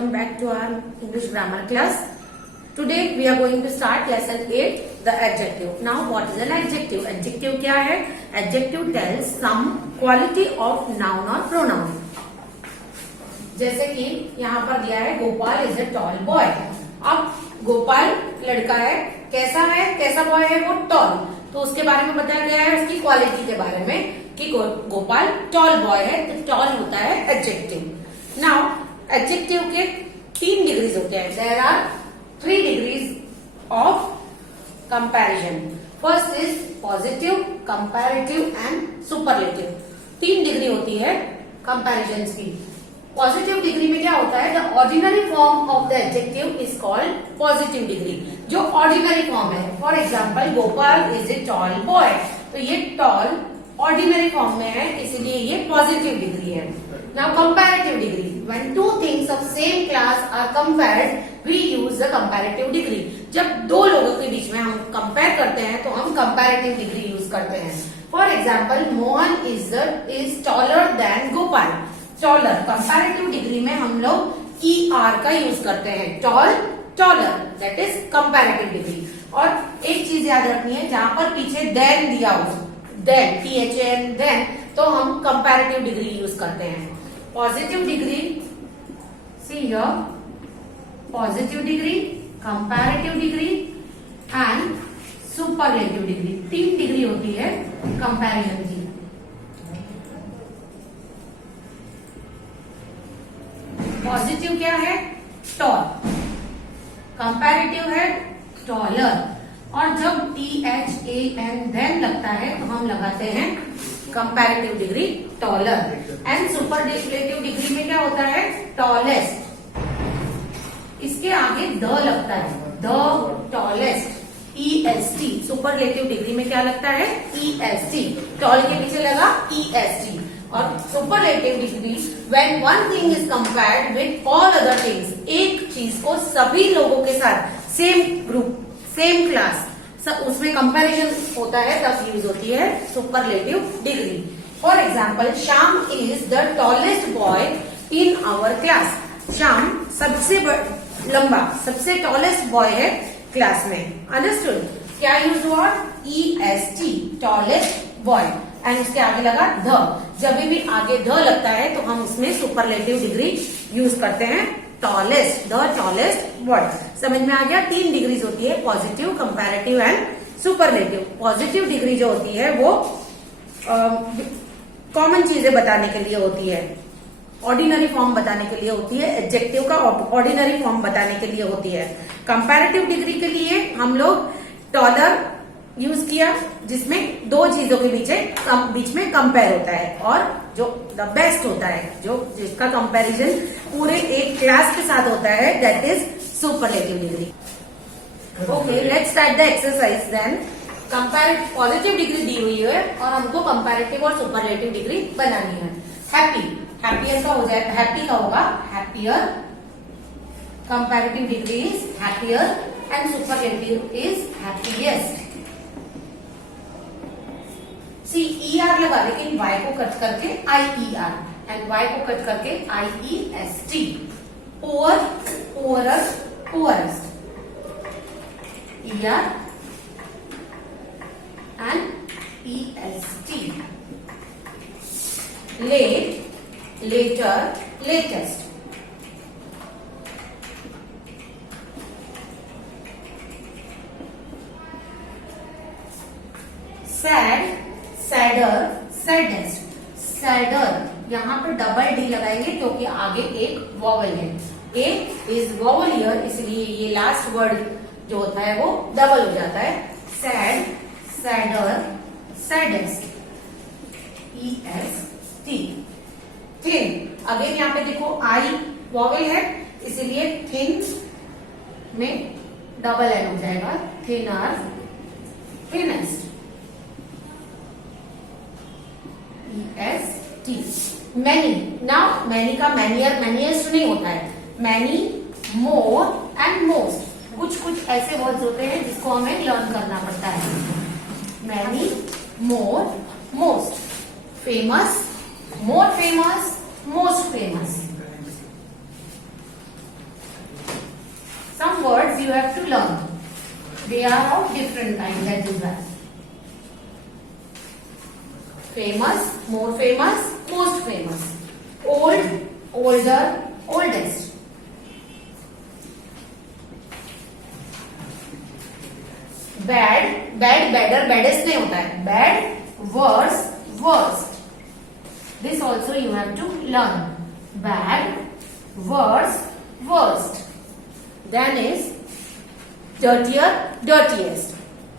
welcome back to our English grammar class. Today we are going to start lesson 8, the adjective. Now what is an adjective? Adjective क्या है? Adjective tells some quality of noun or pronoun. जैसे कि यहाँ पर दिया है Gopal is a tall boy. अब गोपाल लड़का है, कैसा बॉय है वो टॉल. तो उसके बारे में बताया गया है उसकी क्वालिटी के बारे में कि गोपाल टॉल बॉय है. तो टॉल होता है एडजेक्टिव. नाउ एडजेक्टिव के 3 डिग्रीज होते हैं. There are 3 degrees of comparison. First is positive, comparative and superlative. 3 degree होती है कंपैरिजन की. पॉजिटिव डिग्री में क्या होता है? The ordinary form of the adjective is called positive degree. जो ऑर्डिनरी फॉर्म है, for example Gopal is a tall boy, तो ये टॉल ऑर्डिनरी फॉर्म में है, इसलिए ये पॉजिटिव डिग्री है. Now comparative degree. When two things of same class are compared we use the comparative degree. जब दो लोगों के बीच में हम कंपेयर करते हैं तो हम कंपैरेटिव डिग्री यूज करते हैं. For example Mohan is taller than Gopal. Taller comparative degree में हम लोग ER का यूज करते हैं. Taller that is comparative degree. और एक चीज याद रखनी है, जहां पर पीछे देन दिया हो, देन THAN देन, तो हम कंपैरेटिव डिग्री यूज करते हैं. Positive degree, see here, positive degree, comparative degree and superlative degree. 3 degree होती है कंपैरिजन की. पॉजिटिव क्या है? टॉल. कंपैरेटिव है टॉलर. और जब THAN देन लगता है तो हम लगाते हैं comparative degree taller. And superlative degree में क्या होता है? टॉलेस्ट. इसके आगे द लगता है, the tallest, EST. Superlative degree में क्या लगता है? EST. टॉल के पीछे लगा EST. और superlative degree when one thing is compared with all other things. एक चीज को सभी लोगों के साथ, सेम ग्रुप, सेम क्लास, सब उसमें कंपैरिजन होता है, तब यूज होती है superlative degree. For example Shyam is the tallest boy in our class. Shyam सबसे लंबा, सबसे टॉलेस्ट बॉय है क्लास में. अंडरस्टूड? क्या यूज हुआ? EST, tallest boy. एंड उसके आगे लगा द. जब भी आगे द लगता है तो हम उसमें सुपरलेटिव डिग्री यूज करते हैं. Tallest, the tallest boy. समझ में आ गया? 3 डिग्रीज होती है, positive, comparative and superlative. Positive degree जो होती है वो कॉमन चीजें बताने के लिए होती है, ऑर्डिनरी फॉर्म बताने के लिए होती है, एडजेक्टिव का ऑर्डिनरी फॉर्म बताने के लिए होती है. कंपैरेटिव डिग्री के लिए हम लोग टॉलर यूज किया, जिसमें 2 चीजों के बीच में कंपेयर होता है, और जो द बेस्ट होता है, जो जिसका कंपैरिजन पूरे एक क्लास के साथ होता है, that is superlative degree. Okay, let's start the exercise then. Positive degree दी हुई है और हमको कंपैरेटिव और सुपरलेटिव डिग्री बनानी है. हैप्पी, हैप्पियर का हो जाए, हैप्पी का होगा happier. Comparative degree is happier and superlative is happiest. ER लगा, लेकिन Y को कट करके IER एंड Y को कट करके IEST. Poor, poorer, poorest. ER and EST. Late, later, latest. Sad, sadder, saddest. Sadder यहां पर डबल D लगाएंगे क्योंकि आगे एक वॉवल है. ए इज वॉवल हियर, इसलिए ये लास्ट वर्ड जो होता है वो डबल हो जाता है. Sad, sadder, saddest. EST. Thin, again यहाँ पे देखो I वॉवल है, इसलिए थिन में डबल N हो जाएगा. Thinner, thinnest. EST. Many. Now many का मैनिएस्ट नहीं होता है. Many, more and most. कुछ ऐसे वर्ड्स होते हैं जिसको हमें लर्न करना पड़ता है. Many, more, most. Famous, more famous, most famous. some words you have to learn. They are of different kind, that is why. Famous, more famous, most famous. Old, older, oldest. Bad, bad, better, baddest नहीं होता है. Bad, worse, worst. This also you have to learn. Bad, worse, worst. Then is dirtier, dirtiest.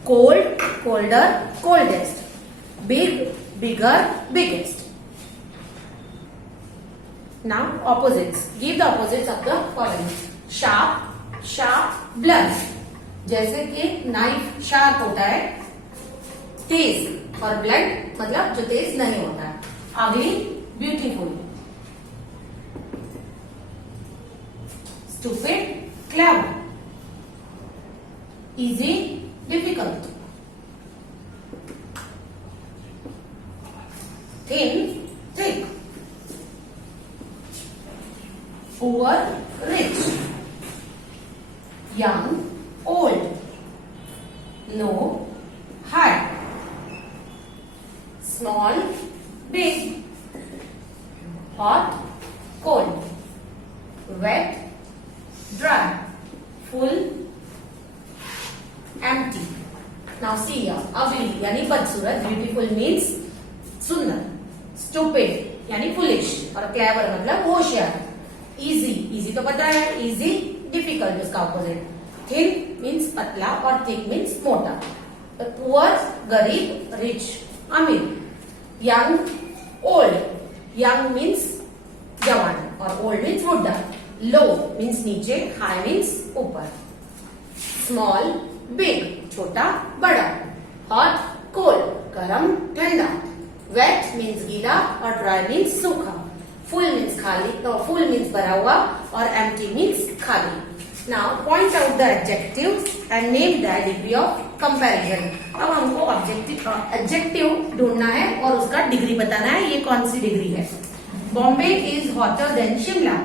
Cold, colder, coldest. Big, bigger, biggest. Now opposites. Give the opposites of the following. Sharp, sharp, blunt. जैसे कि knife sharp होता है, तेज, और blunt मतलब जो तेज नहीं होता है. अगली beautiful. Stupid, clever. Easy, difficult. Thin, thick. Poor, rich. Young, old, low, high, small, big, hot, cold, wet, dry, full, empty. Now see here, ugly यानी बदसूरत. Beautiful means सुंदर. Stupid यानी foolish, और clever मतलब होशियार. Easy, easy तो पता है, easy, difficult उसका opposite. Thin means पतला और thick means मोटा. Poor गरीब, rich अमीर. Young, old. Young means जवान और old means बुढ़ा. Low means नीचे, high means ऊपर. Small, big छोटा बड़ा. Hot, cold गरम ठंडा. Wet means गीला और dry means सूखा. Full means खाली, तो full means भरा हुआ और empty means खाली. Now point out the adjectives and name the degree of comparison. अब हमको adjective ढूंढना है और उसका डिग्री बताना है, ये कौन सी डिग्री है. Bombay is hotter then Shimla.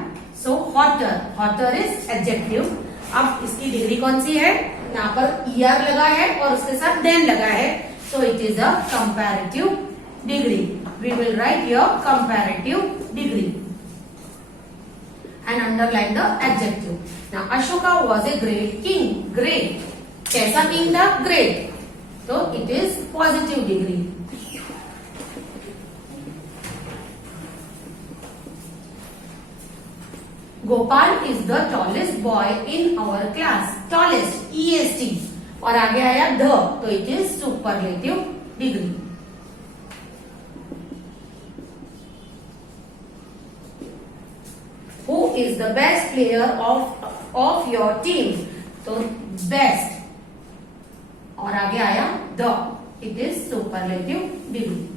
So hotter, hotter is adjective. अब इसकी डिग्री कौन सी है. यहाँ पर ER लगा है और उसके साथ देन लगा है. So it is a comparative degree. We will write your comparative degree and underline the adjective. Now Ashoka was a great king. Great कैसा king था. Great. So it is positive degree. Gopal is the tallest boy in our class. Tallest EST और आगे आया the, तो it is superlative degree. Who is the best player of your team? तो best और आगे आया the, it is superlative degree.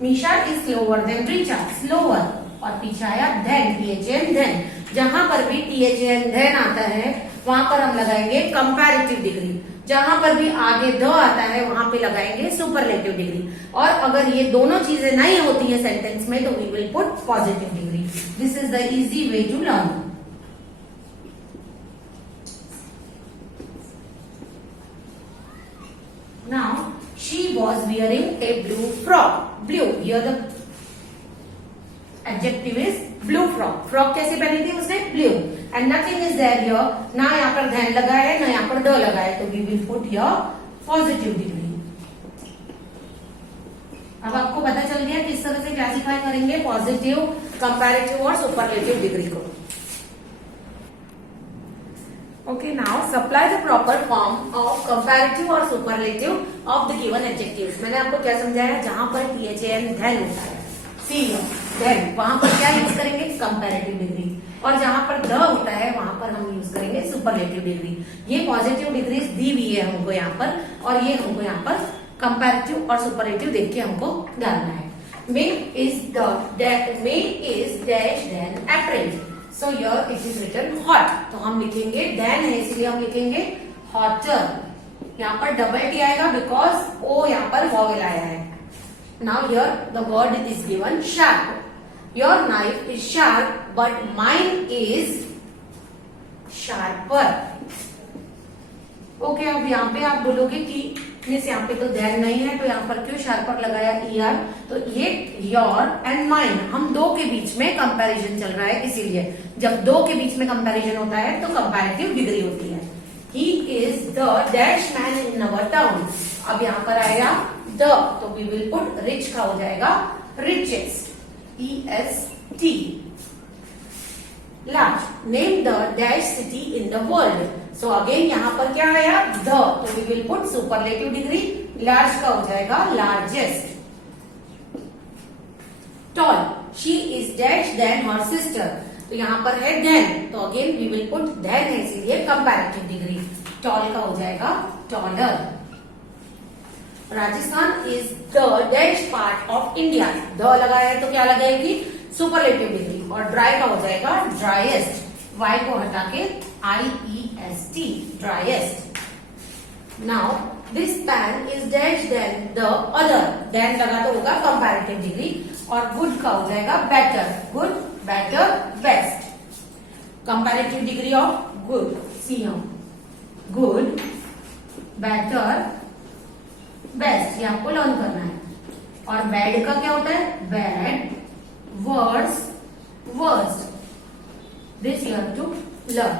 Misha is slower than Richa. Slower और पीछे आया then, THN then. जहां पर भी THN then आता है वहां पर हम लगाएंगे कंपैरेटिव डिग्री. जहां पर भी आगे द आता है वहां पे लगाएंगे सुपरलेटिव डिग्री. और अगर ये दोनों चीजें नहीं होती है सेंटेंस में तो we will put positive degree. This is the easy way to learn. Now she was wearing a blue frock. Blue, here the adjective is blue frock. Frock कैसे पहनी थी उसने. Blue. And nothing is there here. ना यहाँ पर ध्यान लगा है ना यहाँ पर द लगा है, तो we will put your positive degree. अब आपको पता चल गया किस तरह से क्लासिफाई करेंगे पॉजिटिव, कंपैरेटिव और सुपरलेटिव डिग्री को. Okay, now supply the proper form of comparative और superlative of the given adjectives. मैंने आपको क्या समझाया. जहां पर THN then होता है, see then, वहां पर क्या यूज करेंगे कंपैरेटिव डिग्री. और जहां पर द होता है वहां पर हम यूज करेंगे सुपरलेटिव डिग्री. ये पॉजिटिव डिग्रीज दी हुई है हमको यहाँ पर, और ये हमको यहाँ पर कंपैरेटिव और सुपरलेटिव देख के हमको डालना है. May is dash then April. So here it is written hot. तो हम लिखेंगे then है इसलिए हम लिखेंगे hotter. यहाँ पर डबल टी आएगा बिकॉज ओ यहाँ पर वॉवेल आया है. Now here the word is given sharp. Your knife is sharp but mine is sharper. Okay, अब यहाँ पे आप बोलोगे कि मिस यहाँ पे तो देन नहीं है, तो यहाँ पर क्यों शार्पर लगाया ER? तो ये योर एंड माइन, हम दो के बीच में कंपैरिजन चल रहा है, इसीलिए जब दो के बीच में कंपैरिजन होता है तो कंपैरेटिव डिग्री होती है। He is the dash man in our town. अब यहाँ पर आएगा द, तो वी विल पुट रिच का हो जाएगा richest, EST। Last, name the dash city in the world. So again यहाँ पर क्या आया? द, तो we will put superlative degree, large का हो जाएगा largest. Tall, she is dash than her sister. तो यहाँ पर है देन, तो again we will put than है, इसीलिए कंपैरेटिव डिग्री। टॉल का हो जाएगा taller. Rajasthan is the dash part of India. The लगाया है तो क्या लगाएगी? Superlative degree. और ड्राई का हो जाएगा ड्राइएस्ट, वाई को हटा के IEST, driest. Now this pen is dash than the other. Than लगा तो होगा कंपैरेटिव डिग्री। और गुड का हो जाएगा better, good, better, best. Comparative degree of good, see hmm, good, better, best, ये आपको लर्न करना है। और बैड का क्या होता है? Bad, worse, worst. This you have to learn.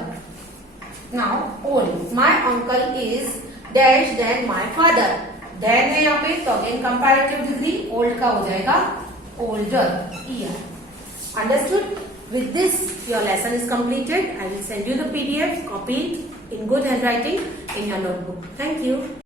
Now, old. My uncle is dash than my father. Then है यहाँ पे, तो again comparative degree. Old का हो जाएगा older, year. Understood? With this, your lesson is completed. I will send you the PDF, copy it in good handwriting in your notebook. Thank you.